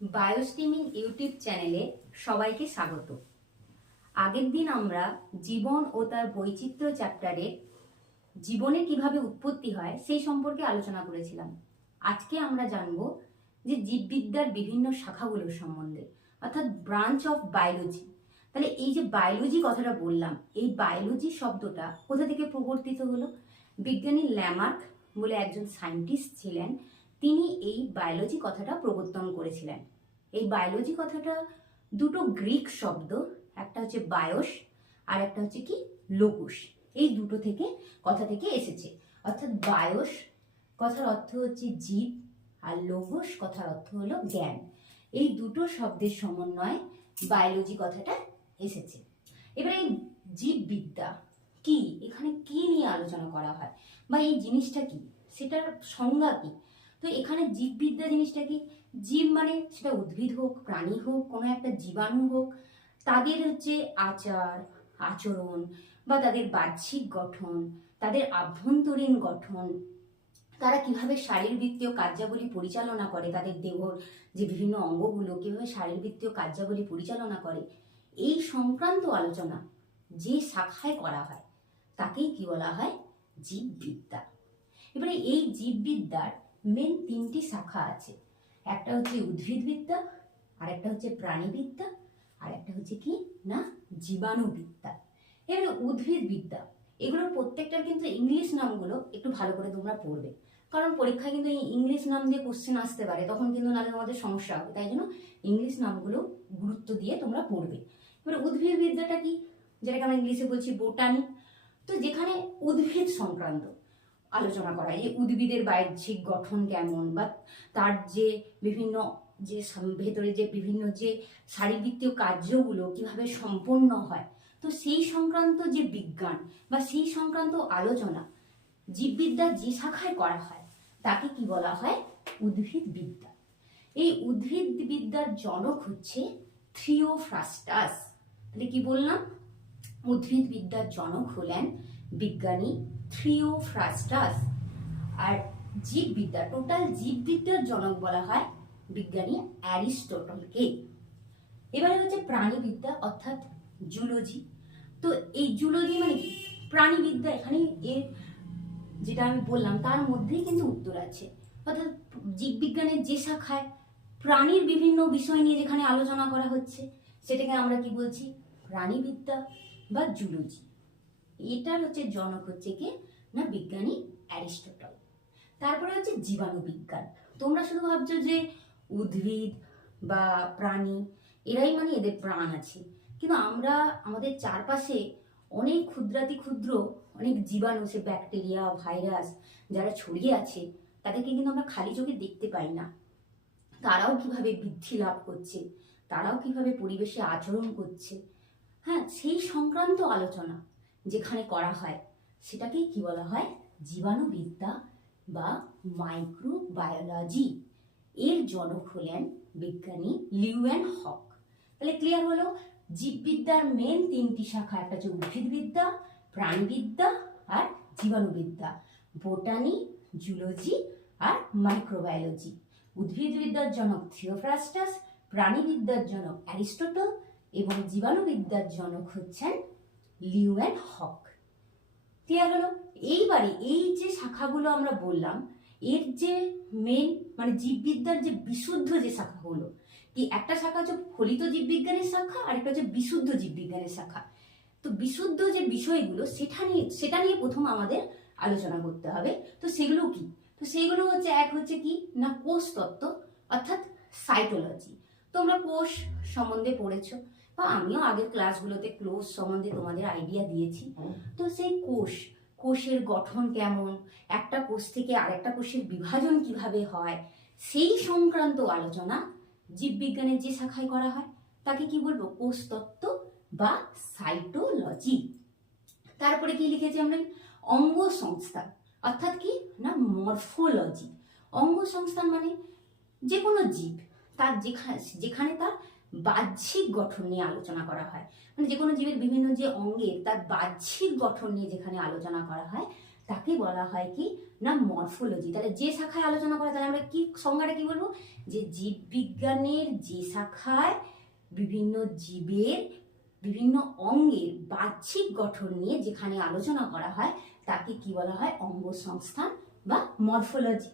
বায়োস্টিমিং YouTube চ্যানেলে সবাইকে স্বাগত। আগের দিন আমরা জীবন ও তার বৈচিত্র্য চ্যাপ্টারে জীবনে কিভাবে উৎপত্তি হয় সেই সম্পর্কে আলোচনা করেছিলাম। আজকে আমরা জানব যে জীববিদ্যার বিভিন্ন শাখাগুলোর সম্বন্ধে, অর্থাৎ ব্রাঞ্চ অফ বায়োলজি। তাহলে এই যে বায়োলজি কথাটা বললাম, এই বায়োলজি শব্দটা কোথা থেকে প্রবর্তিত হলো? বিজ্ঞানী ল্যামার্ক বলে একজন সায়েন্টিস্ট ছিলেন, তিনি এই বায়োলজি কথাটা প্রবর্তন করেছিলেন। এই বায়োলজি কথাটা দুটো গ্রিক শব্দ, একটা হচ্ছে বায়োস আর একটা হচ্ছে কি লোগোস, এই দুটো থেকে কথা থেকে এসেছে। অর্থাৎ বায়োস কথার অর্থ হচ্ছে জীব আর লোগোস কথার অর্থ হলো জ্ঞান। এই দুটো শব্দের সমন্বয়ে বায়োলজি কথাটা এসেছে। এবার এই জীববিদ্যা কি, এখানে কি নিয়ে আলোচনা করা হয় বা এই জিনিসটা কি, সেটার সংজ্ঞা কি? তো এখানে জীববিদ্যা জিনিসটা কি? জীব মানে সেটা উদ্ভিদ হোক, প্রাণী হোক, কোনো একটা জীবাণু হোক, তাদের হচ্ছে আচার আচরণ বা তাদের বাহ্যিক গঠন, তাদের আভ্যন্তরীণ গঠন, তারা কিভাবে শারীরবৃত্তীয় কার্যাবলী পরিচালনা করে, তাদের দেহর যে বিভিন্ন অঙ্গগুলো কিভাবে শারীরবৃত্তীয় কার্যাবলী পরিচালনা করে, এই সংক্রান্ত আলোচনা যে শাখায় করা হয় তাকেই কি বলা হয়? জীববিদ্যা। এবারে এই জীববিদ্যার মেন তিনটি শাখা আছে। একটা হচ্ছে উদ্ভিদবিদ্যা, আর একটা হচ্ছে প্রাণীবিদ্যা, আর একটা হচ্ছে কি না জীবাণুবিদ্যা। এবারে উদ্ভিদবিদ্যা, এগুলোর প্রত্যেকটার কিন্তু ইংলিশ নামগুলো একটু ভালো করে তোমরা পড়বে, কারণ পরীক্ষায় কিন্তু এই ইংলিশ নাম দিয়ে কোশ্চেন আসতে পারে, তখন কিন্তু নাহলে তোমাদের সমস্যা হবে। তাই জন্য ইংলিশ নামগুলো গুরুত্ব দিয়ে তোমরা পড়বে। এবারে উদ্ভিদবিদ্যাটা কি, যেটাকে আমরা ইংলিশে বলছি বোটানি, তো যেখানে উদ্ভিদ সংক্রান্ত আলোচনা করা হয়। এই উদ্ভিদের বাহ্যিক গঠন কেমন, বা তার যে বিভিন্ন যে ভেতরে যে বিভিন্ন যে শারীরবৃত্তীয় কার্যগুলো কিভাবে সম্পন্ন হয়, তো সেই সংক্রান্ত যে বিজ্ঞান বা সেই সংক্রান্ত আলোচনা জীববিদ্যার যে শাখায় করা হয় তাকে কি বলা হয়? উদ্ভিদবিদ্যা। এই উদ্ভিদবিদ্যার জনক হচ্ছে থিওফ্রাস্টাস। তাহলে কি বললাম? উদ্ভিদবিদ্যার জনক হলেন বিজ্ঞানী থিওফ্রাস্টাস। আর জীববিদ্যা, টোটাল জীববিদ্যার জনক বলা হয় বিজ্ঞানী অ্যারিস্টটলকে। এবারে হচ্ছে প্রাণীবিদ্যা অর্থাৎ জুলজি। তো এই জুলজি মানে কি? প্রাণীবিদ্যা, এখানে এর যেটা আমি বললাম তার মধ্যেই কিন্তু উত্তর আছে। অর্থাৎ জীববিজ্ঞানের যে শাখায় প্রাণীর বিভিন্ন বিষয় নিয়ে যেখানে আলোচনা করা হচ্ছে সেটাকে আমরা কি বলছি? প্রাণীবিদ্যা বা জুলজি। এটার হচ্ছে জনক হচ্ছে কে না বিজ্ঞানী অ্যারিস্টটল। তারপরে হচ্ছে জীবাণুবিজ্ঞান। তোমরা শুধু ভাবছো যে উদ্ভিদ বা প্রাণী এরাই মানে এদের প্রাণ আছে, কিন্তু আমরা আমাদের চারপাশে অনেক ক্ষুদ্রাতি ক্ষুদ্র অনেক জীবাণু, সে ব্যাকটেরিয়া ভাইরাস যারা ছড়িয়ে আছে, তাদেরকে কিন্তু আমরা খালি চোখে দেখতে পাই না। তারাও কিভাবে বৃদ্ধি লাভ করছে, তারাও কিভাবে পরিবেশে আচরণ করছে, হ্যাঁ, সেই সংক্রান্ত আলোচনা যেখানে করা হয় সেটাকেই কি বলা হয়? জীবাণুবিদ্যা বা মাইক্রোবায়োলজি। এর জনক হলেন বিজ্ঞানী লিউয়েন হক। তাহলে ক্লিয়ার হলো জীববিদ্যার মেন তিনটি শাখা, একটা হচ্ছে উদ্ভিদবিদ্যা, প্রাণীবিদ্যা আর জীবাণুবিদ্যা, বোটানি, জুলজি আর মাইক্রোবায়োলজি। উদ্ভিদবিদ্যার জনক থিওফ্রাস্টাস, প্রাণীবিদ্যার জনক অ্যারিস্টটল এবং জীবাণুবিদ্যার জনক হচ্ছেন লিউয়েন হক। ক্লিয়ার হলো? এইবারে এই যে শাখাগুলো আমরা বললাম, এর যে মেন মানে জীববিদ্যার যে বিশুদ্ধ যে শাখাগুলো, কি একটা শাখা হচ্ছে ফলিত জীববিজ্ঞানের শাখা আর একটা হচ্ছে বিশুদ্ধ জীববিজ্ঞানের শাখা। তো বিশুদ্ধ যে বিষয়গুলো সেটা নিয়ে প্রথম আমাদের আলোচনা করতে হবে। তো সেগুলো কি? তো সেগুলো হচ্ছে এক হচ্ছে কি না কোষ তত্ত্ব অর্থাৎ সাইটোলজি। তোমরা কোষ সম্বন্ধে পড়েছো বা আমিও আগের ক্লাসগুলোতে কোষ সম্বন্ধে তোমাদের আইডিয়া দিয়েছি। তো সেই কোষের গঠন কেমন, একটা কোষ থেকে আরেকটা কোষের বিভাজন কিভাবে হয়, সেই সংক্রান্ত আলোচনা জীববিজ্ঞানের যে শাখায় করা হয় তাকে কি বলবো? কোষ তত্ত্ব বা সাইটোলজি। তারপরে কি লিখেছি আমরা? অঙ্গ সংস্থান অর্থাৎ কি না মরফোলজি। অঙ্গ সংস্থান মানে যে কোনো জীব তার যেখানে তার বাহ্যিক গঠন নিয়ে আলোচনা করা হয়, মানে যে কোনো জীবের বিভিন্ন যে অঙ্গের তার বাহ্যিক গঠন নিয়ে যেখানে আলোচনা করা হয় তাকে বলা হয় কি না মরফোলজি। তাহলে যে শাখায় আলোচনা করা, তাহলে আমরা কি সংজ্ঞাটা কি বলবো, যে জীববিজ্ঞানের যে শাখায় বিভিন্ন জীবের বিভিন্ন অঙ্গের বাহ্যিক গঠন নিয়ে যেখানে আলোচনা করা হয় তাকে কি বলা হয়, অঙ্গ সংস্থান বা মরফোলজি।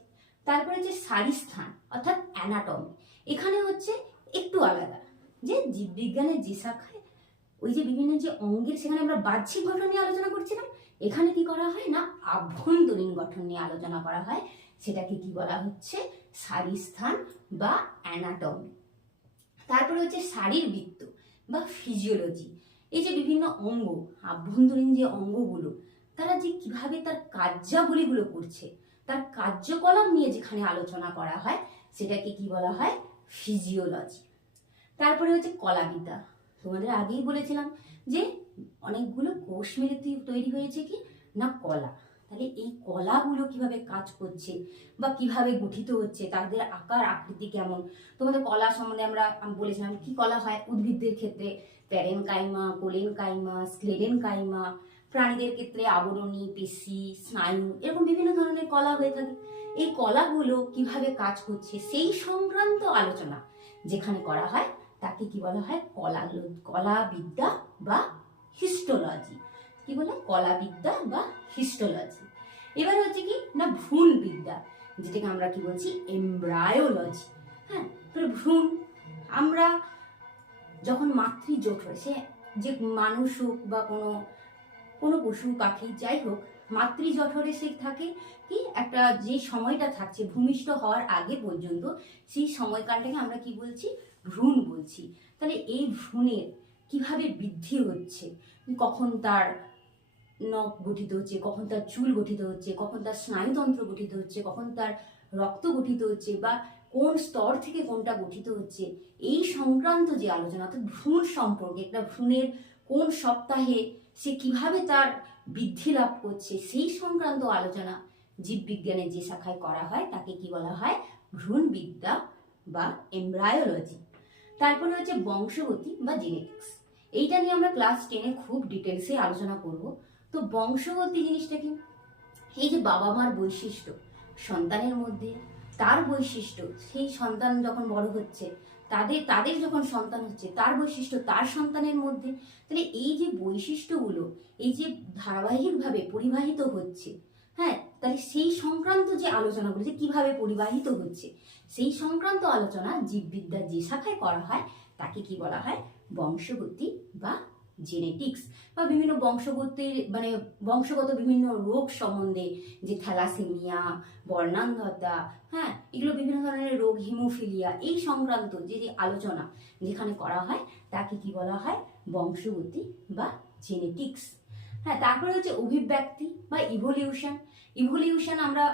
তারপরে যে শারীরস্থান অর্থাৎ অ্যানাটমি, এখানে হচ্ছে একটু আলাদা, যে জীববিজ্ঞানের যে শাখায় ওই যে বিভিন্ন যে অঙ্গের, সেখানে আমরা বাহ্যিক গঠন নিয়ে আলোচনা করছিলাম, এখানে কি করা হয় না আভ্যন্তরীণ গঠন নিয়ে আলোচনা করা হয়, সেটাকে কি বলা হচ্ছে শারীরস্থান বা অ্যানাটমি। তারপরে হচ্ছে শারীরবৃত্ত বা ফিজিওলজি। এই যে বিভিন্ন অঙ্গ, আভ্যন্তরীণ যে অঙ্গগুলো, তারা যে কিভাবে তার কার্যাবলীগুলো করছে, তার কার্যকলাপ নিয়ে যেখানে আলোচনা করা হয় সেটাকে কি বলা হয়, ফিজিওলজি। তারপরে হচ্ছে কলাবিদ্যা। তোমাদের আগেই বলেছিলাম যে অনেকগুলো কোষ মিলে তৈরি হয়েছে কি না কলা। তাহলে এই কলাগুলো কিভাবে কাজ করছে বা কিভাবে গঠিত হচ্ছে, তাদের আকার আকৃতি কেমন, তোমাদের কলা সম্বন্ধে আমরা বলেছিলাম কি কলা হয় উদ্ভিদদের ক্ষেত্রে প্যারেনকাইমা, কোলেনকাইমা, স্ক্লেরেনকাইমা, প্রাণীদের ক্ষেত্রে আবরণী, পেশি, স্নায়ু, এরকম বিভিন্ন ধরনের কলা হয়ে থাকে। এই কলাগুলো কিভাবে কাজ করছে সেই সংক্রান্ত আলোচনা যেখানে করা হয় তাকে কি বলা হয়, কলাবিদ্যা বা হিস্টোলজি। কি বলে, কলাবিদ্যা বা হিস্টোলজি। এবার হচ্ছে কি না ভ্রূণ বিদ্যা, যেটাকে আমরা কি বলছি এমব্রায়োলজি। হ্যাঁ, তাহলে ভ্রূণ, আমরা যখন মাতৃজঠরে, সে যে মানুষ হোক বা কোনো পশু পাখি যাই হোক, মাতৃজঠরে সে থাকে কি একটা যে সময়টা থাকছে ভূমিষ্ঠ হওয়ার আগে পর্যন্ত, সেই সময়কালটাকে আমরা কি বলছি, ভ্রূণ বলছি। তাহলে এই ভ্রূণের কিভাবে বৃদ্ধি হচ্ছে, কখন তার নখ গঠিত হচ্ছে, কখন তার চুল গঠিত হচ্ছে, কখন তার স্নায়ুতন্ত্র গঠিত হচ্ছে, কখন তার রক্ত গঠিত হচ্ছে, বা কোন স্তর থেকে কোনটা গঠিত হচ্ছে, এই সংক্রান্ত যে আলোচনা, অর্থাৎ ভ্রূণ সম্পর্কে, একটা ভ্রূণের কোন সপ্তাহে সে কিভাবে তার বৃদ্ধি লাভ করছে, সেই সংক্রান্ত আলোচনা জীববিজ্ঞানের যে শাখায় করা হয় তাকে কি বলা হয়, ভ্রূণ বিদ্যা বা এমব্রায়োলজি। তারপরে হচ্ছে বংশগতি বা জেনেটিক্স। এইটা নিয়ে আমরা ক্লাস 10-এ খুব ডিটেলসে আলোচনা করব। তো বংশগতি জিনিসটা কি, এই যে বাবা মার বৈশিষ্ট্য সন্তানের মধ্যে, তার বৈশিষ্ট্য, সেই সন্তান যখন বড় হচ্ছে তাদের যখন সন্তান হচ্ছে তার বৈশিষ্ট্য তার সন্তানের মধ্যে, তাহলে এই যে বৈশিষ্ট্যগুলো এই যে ধারাবাহিকভাবে পরিবাহিত হচ্ছে, হ্যাঁ, তাহলে সেই সংক্রান্ত যে আলোচনাগুলো যে কিভাবে পরিবাহিত হচ্ছে সেই সংক্রান্ত আলোচনা জীববিদ্যার যে শাখায় করা হয় তাকে কি বলা হয়, বংশগতি বা জেনেটিক্স। বা বিভিন্ন বংশগত বিভিন্ন রোগ সম্বন্ধে, যে থ্যালাসেমিয়া, বর্ণান্ধতা, হ্যাঁ, এগুলো বিভিন্ন ধরনের রোগ, হিমোফিলিয়া, এই সংক্রান্ত যে আলোচনা যেখানে করা হয় তাকে কি বলা হয়, বংশগতি বা জেনেটিক্স। হ্যাঁ, তারপরে হচ্ছে অভিব্যক্তি বা ইভলিউশন আমরা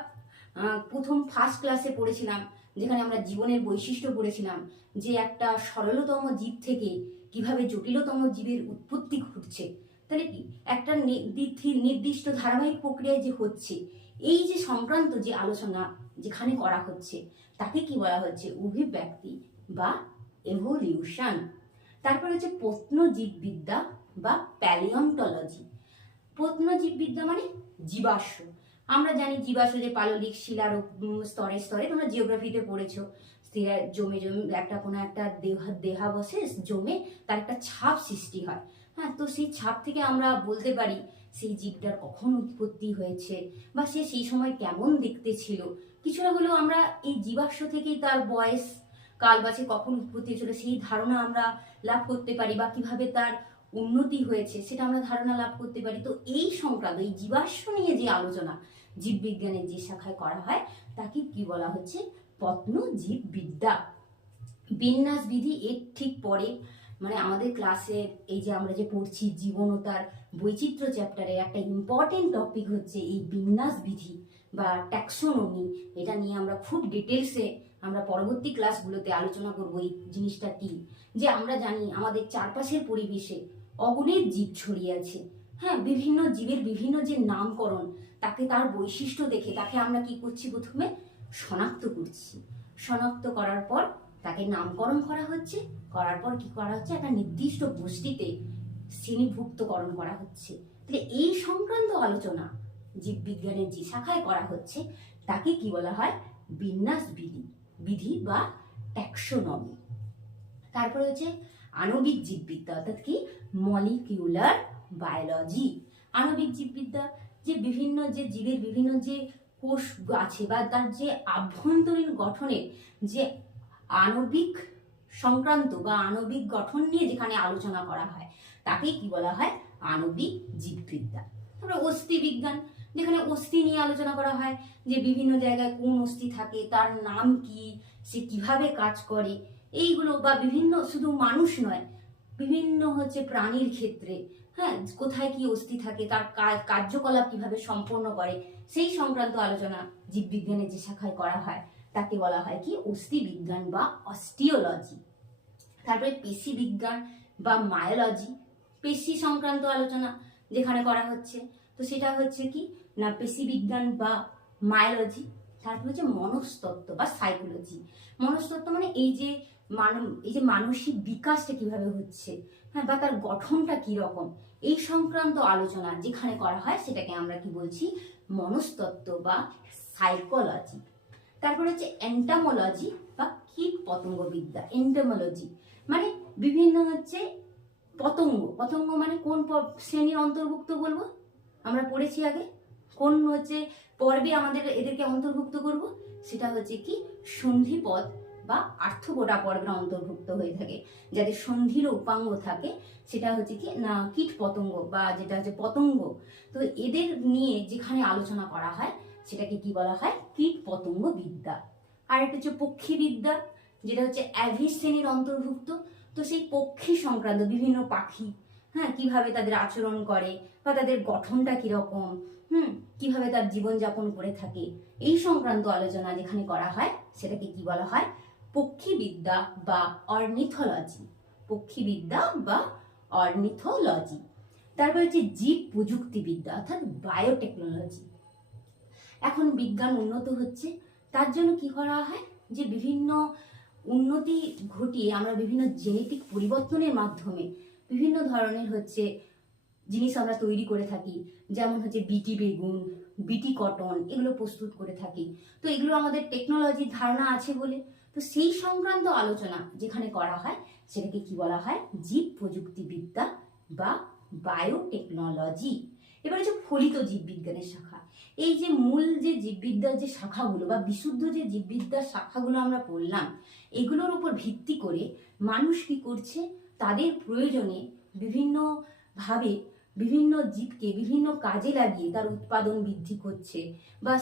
প্রথম ফার্স্ট ক্লাসে পড়েছিলাম, যেখানে আমরা জীবনের বৈশিষ্ট্য পড়েছিলাম, যে একটা সরলতম জীব থেকে কিভাবে জটিলতম জীবের উৎপত্তি ঘটছে। তাহলে কি একটা নির্দিষ্ট ধারাবাহিক প্রক্রিয়ায় যে হচ্ছে, এই যে সংক্রান্ত যে আলোচনা যেখানে করা হচ্ছে তাকে কি বলা হচ্ছে, অভিব্যক্তি বা এভলিউশন। তারপর হচ্ছে প্রত্নজীববিদ্যা বা প্যালিওন্টোলজি। প্রত্নজীববিদ্যা মানে জীবাশ্ম। আমরা জানি জীবাশ্ম যে পাললিক শিলার স্তরে স্তরে, তোমরা জিওগ্রাফিতে পড়েছো, জমে একটা কোনো একটা দেহাবশেষ জমে তার একটা ছাপ সৃষ্টি হয়। হ্যাঁ, তো সেই ছাপ থেকে আমরা বলতে পারি সেই জীবটার কখন উৎপত্তি হয়েছে বা সে সেই সময় কেমন দেখতে ছিল। কিছুটা হলেও আমরা এই জীবাশ্ম থেকেই তার বয়স কাল বা সে কখন উৎপত্তি হয়েছিল সেই ধারণা আমরা লাভ করতে পারি, বা কিভাবে তার উন্নতি হয়েছে সেটা আমরা ধারণা লাভ করতে পারি। তো এই সংক্রান্ত এই জীবাশ্ম নিয়ে যে আলোচনা জীববিজ্ঞানের যে শাখায় করা হয় তাকে কি বলা হচ্ছে, প্রত্নজীববিদ্যা। বিন্যাস বিধি এর ঠিক পরে, মানে আমাদের ক্লাসে এই যে আমরা যে পড়ছি জীবন ও তার বৈচিত্র্য চ্যাপ্টারে একটা ইম্পর্টেন্ট টপিক হচ্ছে এই বিন্যাস বিধি বা ট্যাক্সোনমি। এটা নিয়ে আমরা খুব ডিটেলসে আমরা পরবর্তী ক্লাসগুলোতে আলোচনা করব। এই জিনিসটা কি, যে আমরা জানি আমাদের চারপাশের পরিবেশে অগণিত জীব ছড়িয়ে আছে। হ্যাঁ, বিভিন্ন জীবের বিভিন্ন যে নামকরণ, তাকে তার বৈশিষ্ট্য দেখে তাকে আমরা কি করছি, প্রথমে শনাক্ত করছি। শনাক্ত করার পর তাকে নামকরণ করা হচ্ছে, করার পর কি করা হচ্ছে, একটা নির্দিষ্ট গোষ্ঠীতে শ্রেণীভুক্তকরণ করা হচ্ছে। তাহলে এই সংক্রান্ত আলোচনা জীববিজ্ঞানের যে শাখায় করা হচ্ছে তাকে কি বলা হয়? বিন্যাস বিধি বিধি বা ট্যাক্সোনমি। তারপরে হচ্ছে আণবিক জীববিদ্যা, অর্থাৎ কি মলিকিউলার বায়োলজি। আণবিক জীববিদ্যা যে বিভিন্ন যে জীবের বিভিন্ন যে কোষ আছে বা তার যে আভ্যন্তরীণ গঠনের যে আণবিক সংক্রান্ত বা আণবিক গঠন নিয়ে যেখানে আলোচনা করা হয় তাকে কি বলা হয়? আণবিক জীববিদ্যা। তারপরে অস্থি বিজ্ঞান, যেখানে অস্থি নিয়ে আলোচনা করা হয়, যে বিভিন্ন জায়গায় কোন অস্থি থাকে, তার নাম কি, সে কিভাবে কাজ করে, এইগুলো। বা বিভিন্ন, শুধু মানুষ নয়, বিভিন্ন হচ্ছে প্রাণীর ক্ষেত্রে, হ্যাঁ, কোথায় কি অস্থি থাকে, তার কার্যকলাপ কিভাবে সম্পন্ন করে, সেই সংক্রান্ত আলোচনা জীববিজ্ঞানের যে শাখায় করা হয় তাকে বলা হয় কি? অস্থি বিজ্ঞান বা অস্টিওলজি। তারপরে পেশি বিজ্ঞান বা মায়োলজি, পেশি সংক্রান্ত আলোচনা যেখানে করা হচ্ছে, তো সেটা হচ্ছে কি না পেশি বিজ্ঞান বা মায়োলজি। তারপর হচ্ছে মনস্তত্ত্ব বা সাইকোলজি। মনস্তত্ত্ব মানে এই যে মানসিক বিকাশটা কিভাবে হচ্ছে, হ্যাঁ, বা তার গঠনটা কি রকম, এই সংক্রান্ত আলোচনা যেখানে করা হয় সেটাকে আমরা কি বলছি? মনস্তত্ত্ব বা সাইকোলজি। তারপর হচ্ছে এন্টামোলজি বা কীট পতঙ্গ বিদ্যা। এন্টামোলজি মানে বিভিন্ন হচ্ছে পতঙ্গ মানে কোন শ্রেণীর অন্তর্ভুক্ত বলবো? আমরা পড়েছি আগে, কোন হচ্ছে পর্বে আমাদের এদেরকে অন্তর্ভুক্ত করব? সেটা হচ্ছে কি সন্ধিপদ বা আর্থগোটা পর্বের অন্তর্ভুক্ত হয়ে থাকে। যাদের সন্ধির উপাঙ্গ থাকে সেটা হচ্ছে কি না কীট পতঙ্গ বা যেটা হচ্ছে পতঙ্গ। তো এদের নিয়ে যেখানে আলোচনা করা হয় সেটাকে কি বলা হয়? কীট পতঙ্গ বিদ্যা। আর একটা হচ্ছে পক্ষী বিদ্যা, যেটা হচ্ছে অ্যাভিস শ্রেণীর অন্তর্ভুক্ত। তো সেই পক্ষী সংক্রান্ত বিভিন্ন পাখি, হ্যাঁ, কিভাবে তাদের আচরণ করে বা তাদের গঠনটা কিরকম, কিভাবে তার জীবনযাপন করে থাকে, এই সংক্রান্ত আলোচনা যেখানে করা হয় সেটাকে কি বলা হয়? পক্ষীবিদ্যা বা অর্নিথোলজি। পক্ষীবিদ্যা বা অর্নিথোলজি। তারপর হচ্ছে জীব প্রযুক্তিবিদ্যা অর্থাৎ বায়োটেকনোলজি। এখন বিজ্ঞান উন্নত হচ্ছে, তার জন্য কি করা হয়? যে বিভিন্ন উন্নতি ঘটিয়ে আমরা বিভিন্ন জেনেটিক পরিবর্তনের মাধ্যমে বিভিন্ন ধরনের হচ্ছে জিনিস আমরা তৈরি করে থাকি। যেমন হচ্ছে বিটি বেগুন, বিটি কটন, এগুলো প্রস্তুত করে থাকি। তো এগুলো আমাদের টেকনোলজির ধারণা আছে বলে, তো সেই সংক্রান্ত আলোচনা যেখানে করা হয় সেটাকে কি বলা হয়? জীব প্রযুক্তিবিদ্যা বা বায়োটেকনোলজি। এবার হচ্ছে ফলিত জীববিজ্ঞানের শাখা। এই যে মূল যে জীববিদ্যার যে শাখাগুলো বা বিশুদ্ধ যে জীববিদ্যার শাখাগুলো আমরা পড়লাম, এগুলোর উপর ভিত্তি করে মানুষ কি করছে? তাদের প্রয়োজনে বিভিন্নভাবে বিভিন্ন জীবকে বিভিন্ন কাজে লাগিয়ে তার উৎপাদন বৃদ্ধি করছে, বা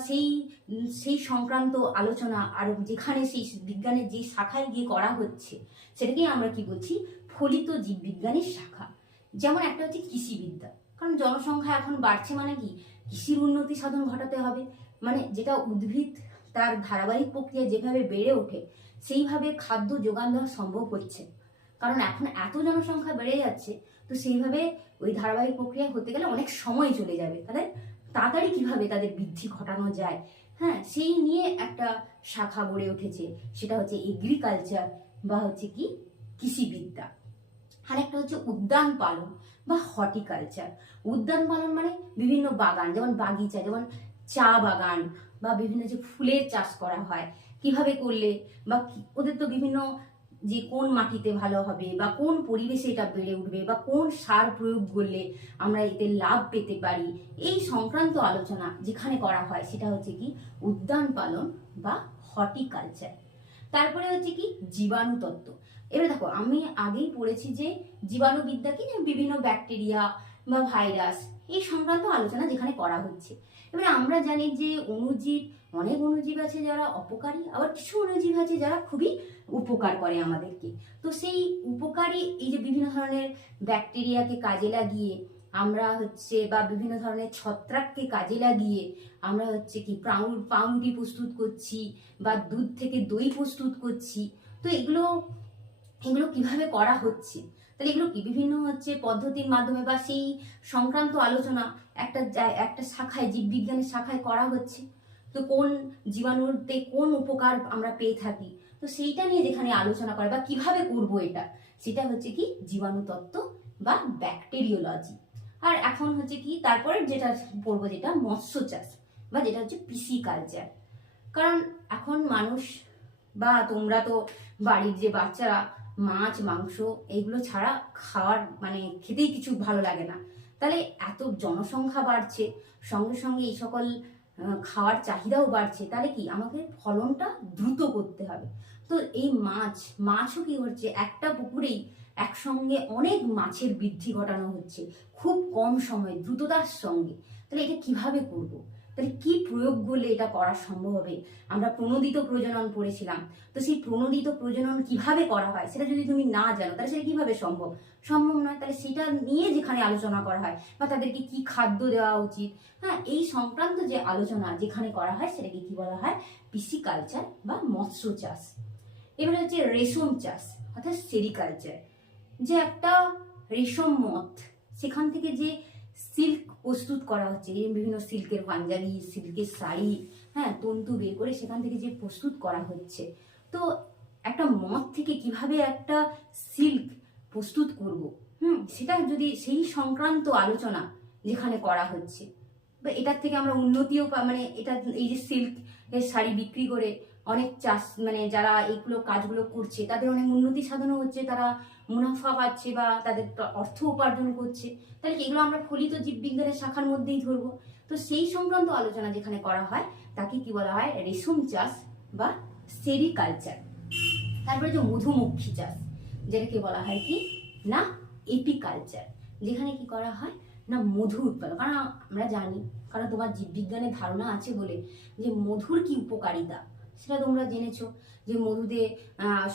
সেই সংক্রান্ত আলোচনা আর যেখানে সেই বিজ্ঞানের যে শাখায় গিয়ে করা হচ্ছে সেটাকেই আমরা কি বলছি? ফলিত জীববিজ্ঞানের শাখা। যেমন একটা হচ্ছে কৃষিবিদ্যা, কারণ জনসংখ্যা এখন বাড়ছে, মানে কি কৃষির উন্নতি সাধন ঘটাতে হবে, মানে যেটা উদ্ভিদ তার ধারাবাহিক প্রক্রিয়া যেভাবে বেড়ে ওঠে সেইভাবে খাদ্য যোগান দেওয়া সম্ভব হচ্ছে, কারণ এখন এত জনসংখ্যা বেড়ে যাচ্ছে। তো সেইভাবে ওই ধারাবাহিক প্রক্রিয়া হতে গেলে অনেক সময় চলে যাবে, তাহলে তাড়াতাড়ি কিভাবে তাদের বৃদ্ধি ঘটানো যায়, হ্যাঁ, সেই নিয়ে একটা শাখা গড়ে উঠেছে, সেটা হচ্ছে এগ্রিকালচার বা হচ্ছে কি কৃষিবিদ্যা। আর একটা হচ্ছে উদ্যান পালন বা হর্টিকালচার। উদ্যান পালন মানে বিভিন্ন বাগান, যেমন বাগিচা, যেমন চা বাগান বা বিভিন্ন যে ফুলের চাষ করা হয়, কিভাবে করলে বা ওদের তো বিভিন্ন যে কোন মাটিতে ভালো হবে বা কোন পরিবেশে এটা বেড়ে উঠবে বা কোন সার প্রয়োগ করলে আমরা এতে লাভ পেতে পারি, এই সংক্রান্ত আলোচনা যেখানে করা হয় সেটা হচ্ছে কি উদ্যান পালন বা হর্টিকালচার। তারপরে হচ্ছে কি জীবাণু তত্ত্ব। এবার দেখো, আমি আগেই পড়েছি যে জীবাণুবিদ্যা কি, বিভিন্ন ব্যাকটেরিয়া বা ভাইরাস এই সংক্রান্ত আলোচনা যেখানে করা হচ্ছে। এবারে আমরা জানি যে অনেক অণুজীব আছে যারা অপকারী, আবার কিছু অণুজীব আছে যারা খুবই উপকার করে আমাদেরকে। তো সেই উপকারী এই যে বিভিন্ন ধরনের ব্যাকটেরিয়াকে কাজে লাগিয়ে আমরা হচ্ছে বা বিভিন্ন ধরনের ছত্রাককে কাজে লাগিয়ে আমরা হচ্ছে কি পাউরুটি প্রস্তুত করছি বা দুধ থেকে দই প্রস্তুত করছি। তো এগুলো কিভাবে করা হচ্ছে, তাহলে এগুলো কি বিভিন্ন হচ্ছে পদ্ধতির মাধ্যমে বা সেই সংক্রান্ত আলোচনা একটা শাখায়, জীববিজ্ঞানের শাখায় করা হচ্ছে। তো কোন জীবাণুতে কোন উপকার আমরা পেয়ে থাকি, তো সেইটা নিয়ে যেখানে আলোচনা করে বা কিভাবে করবো এটা, সেটা হচ্ছে কি জীবাণু তত্ত্ব বা ব্যাকটেরিওলজি। আর এখন হচ্ছে কি তারপরে যেটা পড়বো, যেটা মৎস্য চাষ বা যেটা হচ্ছে পিসি কালচার। কারণ এখন মানুষ বা তোমরা তো বাড়ির যে বাচ্চারা মাছ মাংস এইগুলো ছাড়া খাওয়ার মানে খেতেই কিছু ভালো লাগে না। তাহলে এত জনসংখ্যা বাড়ছে, সঙ্গে সঙ্গে এই সকল খাওয়ার চাহিদাও বাড়ছে, তাহলে কি আমাকে ফলনটা দ্রুত করতে হবে। তো এই মাছও কি হচ্ছে, একটা পুকুরেই একসঙ্গে অনেক মাছের বৃদ্ধি ঘটানো হচ্ছে খুব কম সময়ে দ্রুততার সঙ্গে। তাহলে এটা কিভাবে করব? তাহলে কি প্রয়োগ করলে এটা করা সম্ভব হবে? আমরা প্রণোদিত প্রজনন পড়েছিলাম, তো সেই প্রণোদিত প্রজনন কিভাবে করা হয় সেটা যদি তুমি না জানো তাহলে সেটা কিভাবে সম্ভব? সম্ভব নয়। তাহলে সেটা নিয়ে যেখানে আলোচনা করা হয় বা তাদেরকে কি খাদ্য দেওয়া উচিত, হ্যাঁ, এই সংক্রান্ত যে আলোচনা যেখানে করা হয় সেটাকে কি বলা হয়? পিসিকালচার বা মৎস্য চাষ। এবারে হচ্ছে রেশম চাষ অর্থাৎ সেরিকালচার। যে একটা রেশম মথ, সেখান থেকে যে সিল্ক প্রস্তুত করা হচ্ছে, বিভিন্ন সিল্কের পাঞ্জাবি, সিল্কের শাড়ি, হ্যাঁ, তন্তু বের করে সেখান থেকে যে প্রস্তুত করা হচ্ছে, তো একটা মথ থেকে কিভাবে একটা সিল্ক প্রস্তুত করব, সেটা যদি সেই সংক্রান্ত আলোচনা যেখানে করা হচ্ছে, বা এটার থেকে আমরা উন্নতিও মানে এটা এই যে সিল্ক এর শাড়ি বিক্রি করে অনেক চাষ মানে যারা এইগুলো কাজগুলো করছে তাদের অনেক উন্নতি সাধনও হচ্ছে, তারা মুনাফা পাচ্ছে বা তাদের অর্থ উপার্জন করছে। তাহলে এগুলো আমরা ফলিত জীববিজ্ঞানের শাখার মধ্যেই ধরবো। তো সেই সংক্রান্ত আলোচনা যেখানে করা হয় তাকে কি বলা হয়? রেশম চাষ বা সেরিকালচার। তারপরে যে মধুমক্ষী চাষ, যেটাকে বলা হয় কি না এপিকালচার, যেখানে কি করা হয় না মধু উৎপাদন। কারণ আমরা জানি, কারণ তোমার জীববিজ্ঞানের ধারণা আছে বলে, যে মধুর কি উপকারিতা সেটা তোমরা জেনেছো, যে মধুতে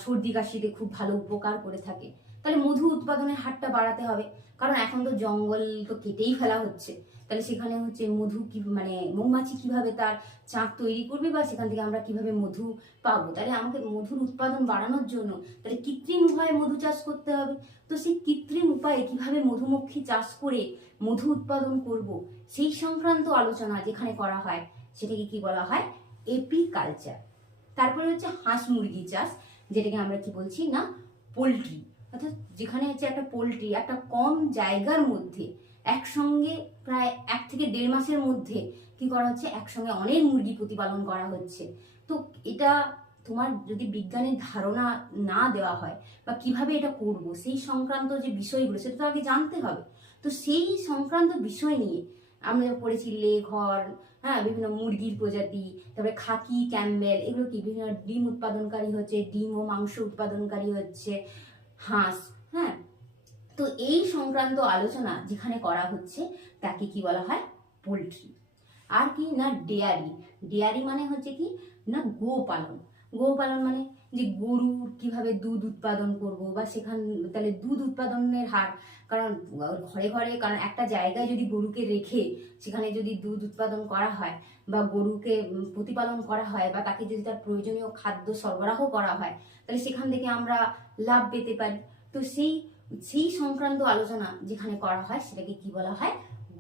সর্দি কাশিতে খুব ভালো উপকার করে থাকে। তাহলে মধু উৎপাদনের হারটা বাড়াতে হবে, কারণ এখন তো জঙ্গল তো কেটেই ফেলা হচ্ছে। তাহলে সেখানে হচ্ছে মধু কি মানে মৌমাছি কিভাবে তার চাক তৈরি করবে বা সেখান থেকে আমরা কিভাবে মধু পাবো। তাহলে আমাকে মধুর উৎপাদন বাড়ানোর জন্য তাহলে কৃত্রিম উপায়ে মধু চাষ করতে হবে। তো সেই কৃত্রিম উপায়ে কিভাবে মধুমক্ষী চাষ করে মধু উৎপাদন করব, সেই সংক্রান্ত আলোচনা যেখানে করা হয় সেটাকে কি বলা হয়? এপিকালচার। তারপরে হচ্ছে হাঁস মুরগি চাষ, যেটাকে আমরা কি বলছি না পোলট্রি। অর্থাৎ যেখানে হচ্ছে একটা পোলট্রি একটা কম জায়গার মধ্যে একসঙ্গে প্রায় 1 থেকে 1.5 মাসের মধ্যে কি করা হচ্ছে, একসঙ্গে অনেক মুরগি প্রতিপালন করা হচ্ছে। তো এটা তোমার যদি বিজ্ঞানের ধারণা না দেওয়া হয় বা কিভাবে এটা করব সেই সংক্রান্ত যে বিষয়গুলো সেটা তো আগে জানতে হবে। তো সেই সংক্রান্ত বিষয় নিয়ে আমরা পড়েছি লেঘর, হ্যাঁ, বিভিন্ন মুরগির প্রজাতি, তারপরে খাকি, ক্যাম্বেল, এগুলো কি বিভিন্ন ডিম উৎপাদনকারী হচ্ছে, ডিম ও মাংস উৎপাদনকারী হচ্ছে হাঁস, হ্যাঁ। তো এই সংক্রান্ত আলোচনা যেখানে করা হচ্ছে তাকে কি বলা হয়? পোলট্রি। আর কি না ডেয়ারি। ডেয়ারি মানে হচ্ছে কি না গোপালন। গোপালন মানে যে গরুর কিভাবে দুধ উৎপাদন করব বা সেখান তাহলে দুধ উৎপাদনের হার, কারণ ঘরে ঘরে, কারণ একটা জায়গায় যদি গরুকে রেখে সেখানে যদি দুধ উৎপাদন করা হয় বা গরুকে প্রতিপালন করা হয় বা তাকে যদি তার প্রয়োজনীয় খাদ্য সরবরাহ করা হয়, তাহলে সেখান থেকে আমরা লাভ পেতে পারি। তো সেই সেই সংক্রান্ত আলোচনা যেখানে করা হয় সেটাকে কি বলা হয়?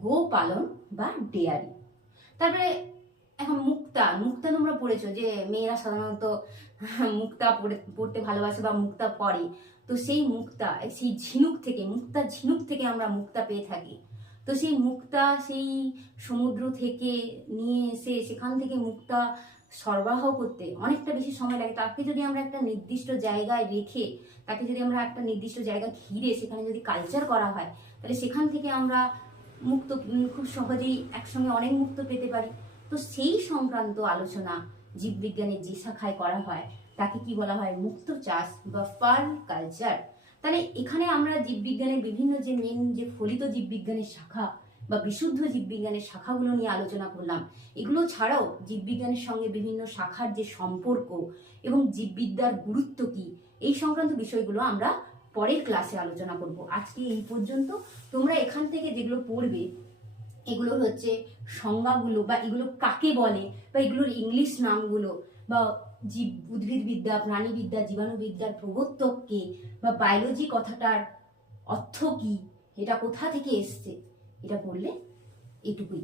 গোপালন বা ডেয়ারি। তারপরে এখন মুক্তা। মুক্তা তোমরা পড়েছো যে মেয়েরা সাধারণত মুক্তা পড়তে ভালোবাসে বা মুক্তা পরে। তো সেই মুক্তা, সেই ঝিনুক থেকে, মুক্তার ঝিনুক থেকে আমরা মুক্তা পেয়ে থাকি। তো সেই মুক্তা সেই সমুদ্র থেকে নিয়ে এসে সেখান থেকে মুক্তা সরবরাহ করতে অনেকটা বেশি সময় লাগে। তাকে যদি আমরা একটা নির্দিষ্ট জায়গায় রেখে, তাকে যদি আমরা একটা নির্দিষ্ট জায়গা ঘিরে সেখানে যদি কালচার করা হয়, তাহলে সেখান থেকে আমরা মুক্ত খুব সহজেই একসঙ্গে অনেক মুক্ত পেতে পারি। তো সেই সংক্রান্ত আলোচনা জীববিজ্ঞানের যে শাখায় করা হয় তাকে কি বলা হয়? মুক্ত চাষ বা ফার্ম কালচার। তাহলে এখানে আমরা জীববিজ্ঞানের বিভিন্ন যে মেন যে ফলিত জীববিজ্ঞানের শাখা বা বিশুদ্ধ জীববিজ্ঞানের শাখাগুলো নিয়ে আলোচনা করলাম, এগুলো ছাড়াও জীববিজ্ঞানের সঙ্গে বিভিন্ন শাখার যে সম্পর্ক এবং জীববিদ্যার গুরুত্ব কি, এই সংক্রান্ত বিষয়গুলো আমরা পরের ক্লাসে আলোচনা করব। আজকে এই পর্যন্ত। তোমরা এখান থেকে যেগুলো পড়বে এগুলো হচ্ছে সংজ্ঞাগুলো বা এগুলো কাকে বলে বা এগুলোর ইংলিশ নামগুলো বা উদ্ভিদবিদ্যা, প্রাণীবিদ্যা, জীবাণুবিদ্যার প্রবর্তক কে বা বায়োলজি কথাটার অর্থ কি, এটা কোথা থেকে এসছে, এটা পড়লে এটুকুই।